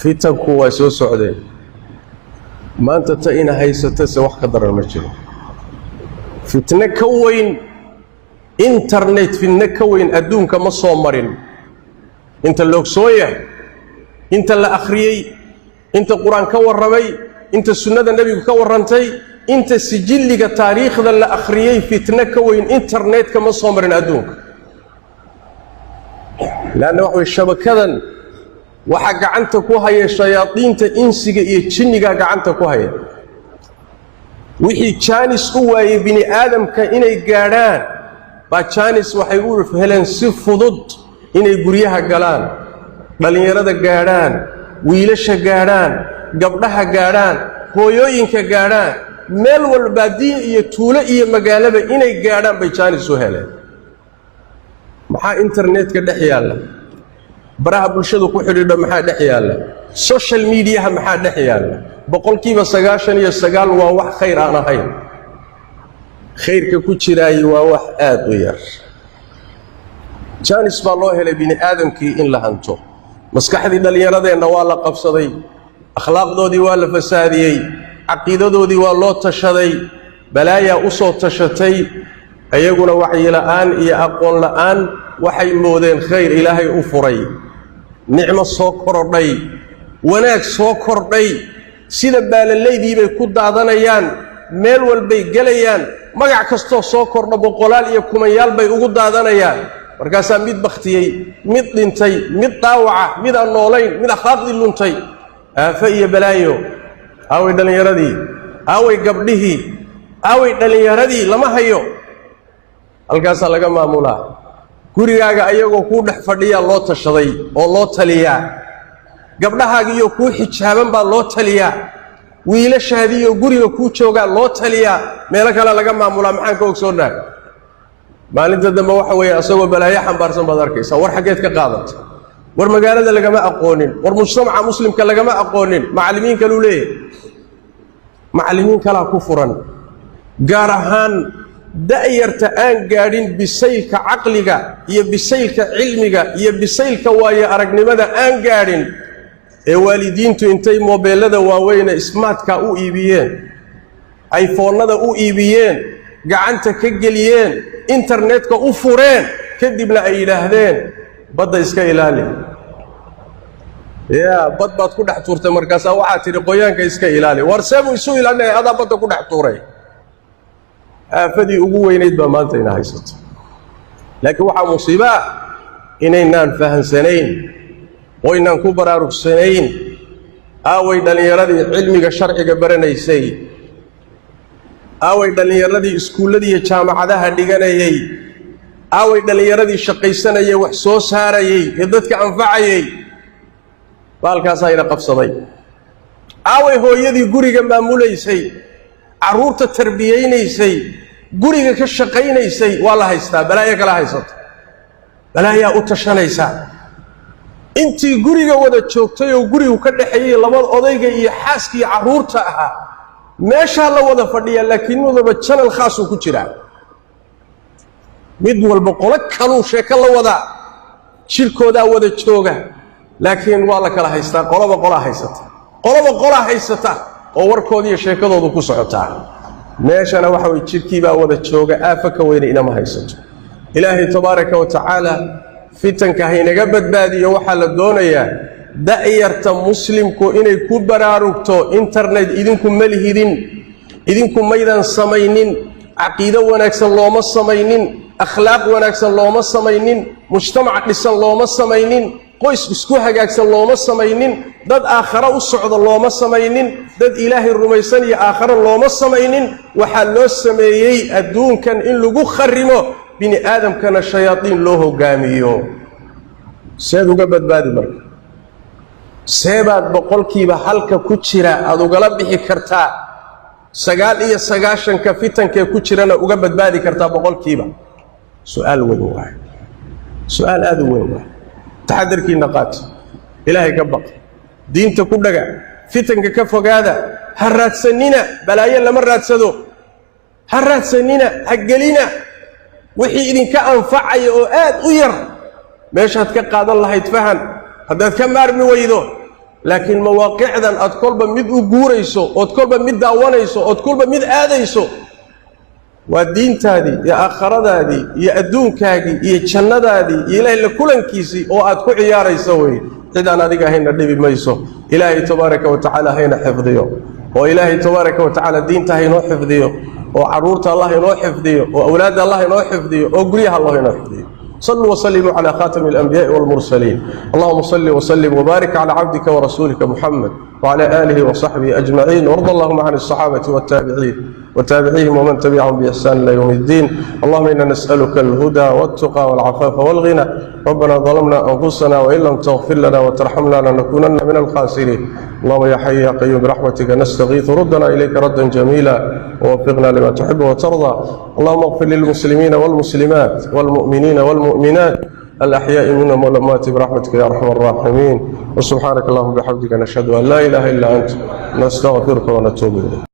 fitanku waa soo socdeen maanta ta ina haysata se wax ka daran ma jiro fitna ka weyn internet fitna ka weyn adduunka ma soo marin inta loo soo yahay inta la akhriyay inta quraan ka warramay inta sunnada nabiga ka warrantay inta sijilliga taariikhda la akhriyay fitna ka weyn internet ka ma soo marin adduunka laana wax shabakadan waxa gacanta ku haya shayaadiinta insiga iyo jinniga gacanta ku haya wixii jaanis u waayay bini aadamka inay gaadhaan ba jaanis waxay u heleen si fudud inay guryaha galaan dhalinyarada gaadhaan wiilasha gaadhaan gabdhaha gaadhaan hooyooyinka gaadhaan meel walba diin iyo tuulo iyo magaalaba inay gaadhaan bay jaanis u heleen maxaa internetka dhex yaala baraha bulshadu ku xidhiidho maxaa dhex yaala social media maxaa dhex yaala boqolkiiba 99 waa wax khayr aan ahayn khayrka ku jiraay waa wax aad u yar jaanis baa loo helay bini aadamkii in la hanto maskaxdii dhalinyaradeena waa la qabsaday akhlaaqdoodii waa la fasaadiyay caqiidadoodii waa loo tashaday balaaya u soo tashatay ayaguna wacyi la'aan iyo aqoon la'aan waxay moodeen khayr ilaahay u furay nicmo soo kordhay wanaag soo kordhay sida baalaleydii bay ku daadanayaan meel walbay galayaan magac kastoo soo kordho boqolaal iyo kumanyaal bay ugu daadanayaan markaasaa mid baktiyey mid dhintay mid dhaawaca mid aan noolayn mid akhlaaqdii luntay aafa iyo balaayo aaway dhalinyaradii aaway gabdhihii aaway dhalinyaradii lama hayo halkaasaa laga maamulaa gurigaaga ayagoo kuu dhex fadhiyaa loo tashaday oo loo taliyaa gabdhahaagiiyo kuu xijaaban baa loo taliyaa wiilashaadiiyo guriga kuu joogaa loo taliyaa meelo kale laga maamulaa maxaan ka ogsoonahay maalinta dambe waxa weeye asagoo balaayo xambaarsan baad arkaysaa war xaggeed ka qaadata war magaalada lagama aqoonin war mujtamaca muslimka lagama aqoonin macallimiin kaluu leeyahay macallimiin kalaa ku furan gaar ahaan da'yarta aan gaadhin bisaylka caqliga iyo bisaylka cilmiga iyo bisaylka waayo aragnimada aan gaadhin ee waalidiintu intay moobeelada waaweyne smartka u iibiyeen iPhone-nada u iibiyeen gacanta ka geliyeen internetka u fureen kadibna ay yiraahdeen badda iska ilaali bad baad ku dhex tuurtay markaas waxaa tiri qoyaanka iska ilaali war seebu isu ilaalinay adaa badda ku dhex tuuray aafadii ugu weynayd baa maanta ina haysato laakiin waxaa musiiba inaynaan fahansanayn oo inaan ku baraarugsanayn aaway dhalinyaradii cilmiga sharciga baranaysay aaway dhalinyaradii iskuuladii iyo jaamacadaha dhiganayay aaway dhalinyaradii shaqaysanayay wax soo saarayay ee dadka anfacayay baalkaas ayna qabsaday aaway hooyadii guriga maamulaysay caruurta tarbiyeynaysay guriga ka shaqaynaysay waa la haystaa balaayo kala haysato balaayaa u tashanaysa intii guriga wada joogtay oo gurigu ka dhaxeeyay labada odayga iyo xaaska iyo caruurta ahaa meesha la wada fadhiya laakiin wadaba channel khaas ku jira mid walba qolo kale sheeko la wada shirkooda wada jooga laakiin waa la kala haystaa qoloba qola haysata oo warkoodii iyo sheekadoodu ku socotaa meeshana waxa way jirkii baa wada jooga aafa ka weyn inama haysato ilaahay tabaaraka wa tacaala fitanka haynaga badbaadiyo waxa la doonayaa da'yarta muslimku inay ku baraarugto internet idinku malihidin idinku maydan samaynin caqiido wanaagsan looma samaynin akhlaaq wanaagsan looma samaynin mujtamac dhisan looma samaynin qoys isku hagaagsan looma samaynin dad aakhara u socdo looma samaynin dad ilaahay rumaysan iyo aakhara looma samaynin waxa loo sameeyay adduunkan in lagu kharimo bini aadamkana shayaadiin loo hogaamiyo seed uga badbaadi marka seebaad boqolkiiba halka ku jira aad ugala bixi kartaa 99 ka fitankee ku jirana uga badbaadi kartaa boqolkiiba su'aal weyn waay su'aal aad u weyn waay taxadarkii naqaat ilaahay ka baq diinta ku dhaga fitanka ka fogaada ha raadsanina balaayo lama raadsado ha raadsanina ha gelina wixii idinka anfacaya oo aad u yar meeshaad ka qaadan lahayd fahan haddaad ka maarmi weydo لكن مواقعدا أتكل بمد أجوريسو أتكل بمد داوانيسو أتكل بمد آديسو والدين تادي يا آخر دادي يا أدون كاجي يا جنة دادي إلهي لكلن كيسي أو أتكل عياري سوي إذا أنا ديك هنا دبي ميسو إلهي تبارك وتعالى هنا حفظيه وإلهي تبارك وتعالى الدين تهي نو حفظيه وعرورة الله نو حفظيه وأولاد الله نو حفظيه وقريها الله نو حفظيه صلوا وسلموا على خاتم الأنبياء والمرسلين اللهم صل وسلم وبارك على عبدك ورسولك محمد وعلى آله وصحبه أجمعين وارض اللهم عن الصحابة والتابعين وتابعيهم ومن تبعهم بإحسان إلى يوم الدين اللهم إنا نسألك الهدى والتقى والعفاف والغنى ربنا ظلمنا أنفسنا وإن لم تغفر لنا وترحمنا لنكونن من الخاسرين اللهم يا حي يا قيوم برحمتك نستغيث ردنا إليك ردا جميلا ووفقنا لما تحب وترضى اللهم اغفر للمسلمين والمسلمات والمؤمنين والمؤمنات الأحياء منهم والأموات برحمتك يا أرحم الراحمين وسبحانك اللهم وبحمدك نشهد أن لا إله إلا أنت نستغفرك ونتوب إليك